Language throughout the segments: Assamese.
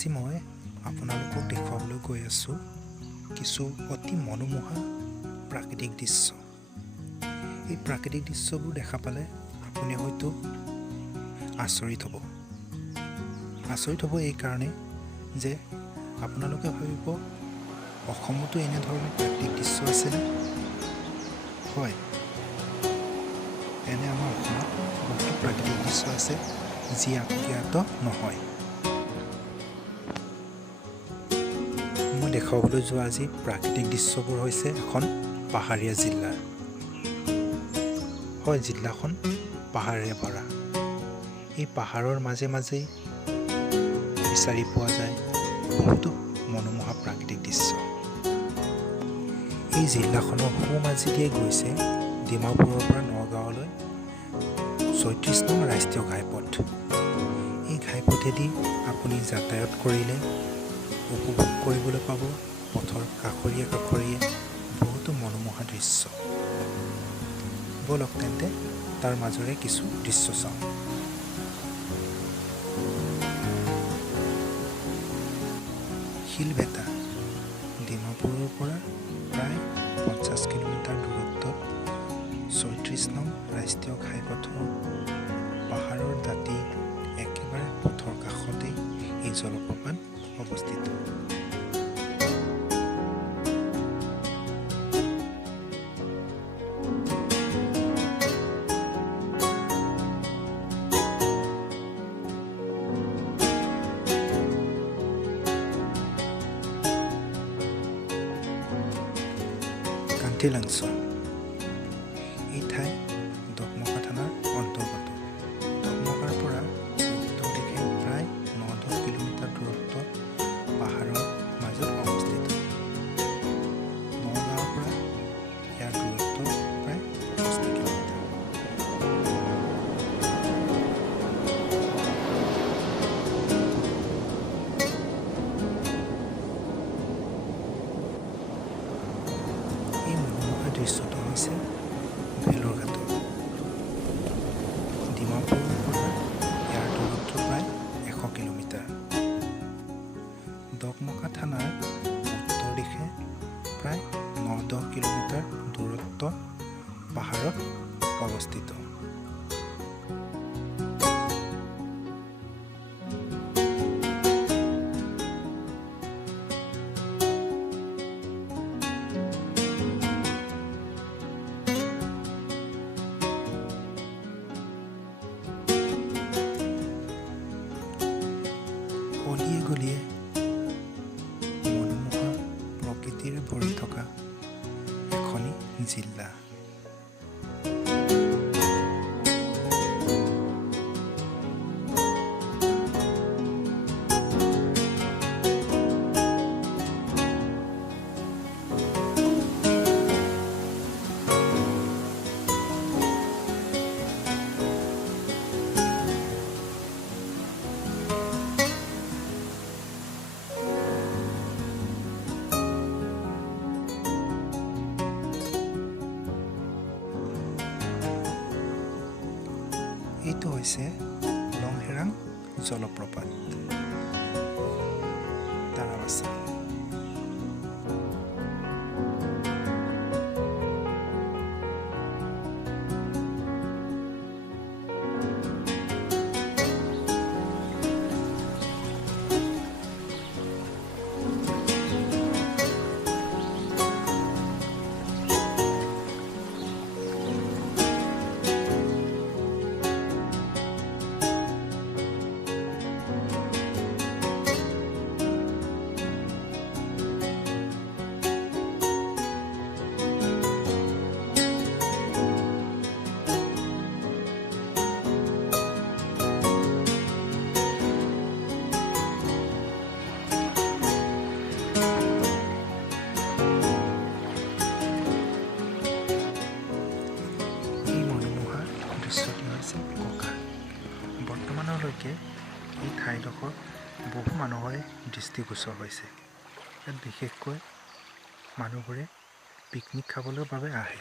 আজি মই আপোনালোকক দেখুৱাবলৈ গৈ আছোঁ কিছু অতি মনোমোহা প্ৰাকৃতিক দৃশ্য। এই প্ৰাকৃতিক দৃশ্যবোৰ দেখা পালে আপুনি হয়তো আচৰিত হ'ব এই কাৰণে যে আপোনালোকে ভাবিব অসমতো এনেধৰণৰ প্ৰাকৃতিক দৃশ্য আছেনে? হয়, এনে আমাৰ অসমত বহুতো প্ৰাকৃতিক দৃশ্য আছে যি অজ্ঞাত নহয়। মই দেখুৱাবলৈ যোৱা আজি প্ৰাকৃতিক দৃশ্যবোৰ হৈছে এখন পাহাৰীয়া জিলা। হয়, জিলাখন পাহাৰেৰে ভৰা। এই পাহাৰৰ মাজে মাজেই বিচাৰি পোৱা যায় বহুতো মনোমোহা প্ৰাকৃতিক দৃশ্য। এই জিলাখনৰ সোঁমাজিদিয়ে গৈছে ডিমাপুৰৰ পৰা নগাঁৱলৈ ৩৬ নং ৰাষ্ট্ৰীয় ঘাইপথ। এই ঘাইপথেদি আপুনি যাতায়াত কৰিলে উপভোগ কৰিবলৈ পাব পথৰ কাষৰীয়ে বহুতো মনোমোহা দৃশ্য। ব'লক তেন্তে তাৰ মাজৰে কিছু দৃশ্য চাওঁ। শিলভেটা ডিমাপুৰৰ পৰা প্ৰায় ৫০ কিলোমিটাৰ দূৰত্বত ৩৬ নং ৰাষ্ট্ৰীয় ঘাইপথৰ পাহাৰৰ দাঁতি একেবাৰে পথৰ কাষতেই এই জলপ্ৰপাত অৱস্থিত। কান্থিলাংছ এই ঠাই দকমকা থানাৰ অন্তৰ্গত। দকমকাৰ পৰা উত্তৰ দিশে প্ৰায় ৯-১০ কিলোমিটাৰ দূৰত্বত পাহাৰৰ মাজত অৱস্থিত। নগাঁৱৰ পৰা ইয়াৰ দূৰত্ব প্ৰায় ৬৫ কিলোমিটাৰ। এই মনোমোহা দৃশ্যটো হৈছে ভেলুৰঘাটৰ। ডিমাপুৰৰ পৰা ইয়াৰ দূৰত্ব প্ৰায় ১০০ কিলোমিটাৰ। দকমকা থানাৰ উত্তৰ দিশে প্ৰায় ৯-১০ কিলোমিটাৰ দূৰত্ব পাহাৰত অৱস্থিত। অলিয়ে গলিয়ে মনোমোহা প্ৰকৃতিৰে ভৰি থকা এখনি জিলা। এইটো হৈছে লংহেৰাং জলপ্ৰপাত তাৰাবাসা। বৰ্তমানলৈকে এই ঠাইডোখৰ বহু মানুহৰে দৃষ্টিগোচৰ হৈছে। ইয়াত বিশেষকৈ মানুহবোৰে পিকনিক খাবলৈ বাবে আহে।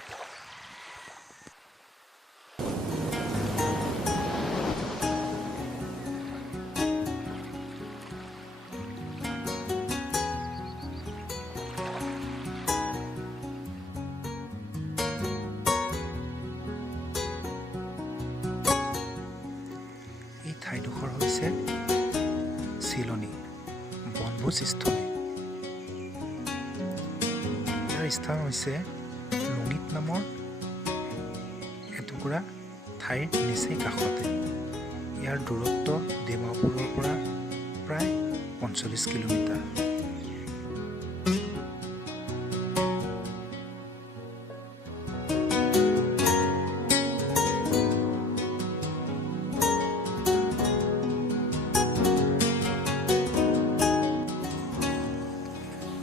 বনভোজস্থলী। ইয়াৰ স্থান হৈছে লুঙিত নামৰ এটুকুৰা ঠাইৰ নিচেই কাষতে। ইয়াৰ দূৰত্ব ডিমাপুৰৰ পৰা প্ৰায় 45 কিলোমিটাৰ।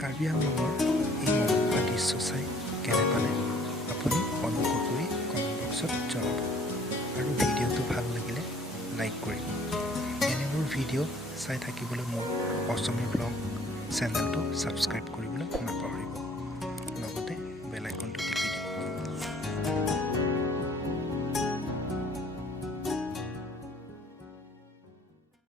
কাৰ্বি আংলঙৰ এই মনোমোহা দৃশ্য চাই কেনে পালে আপুনি অনুগ্ৰহ কৰি কমেণ্ট বক্সত জনাব আৰু ভিডিঅ'টো ভাল লাগিলে লাইক কৰিব। এনেবোৰ ভিডিঅ' চাই থাকিবলৈ মোৰ অসমীয়া ব্লগ চেনেলটো ছাবস্ক্ৰাইব কৰিবলৈ নাপাহৰিব।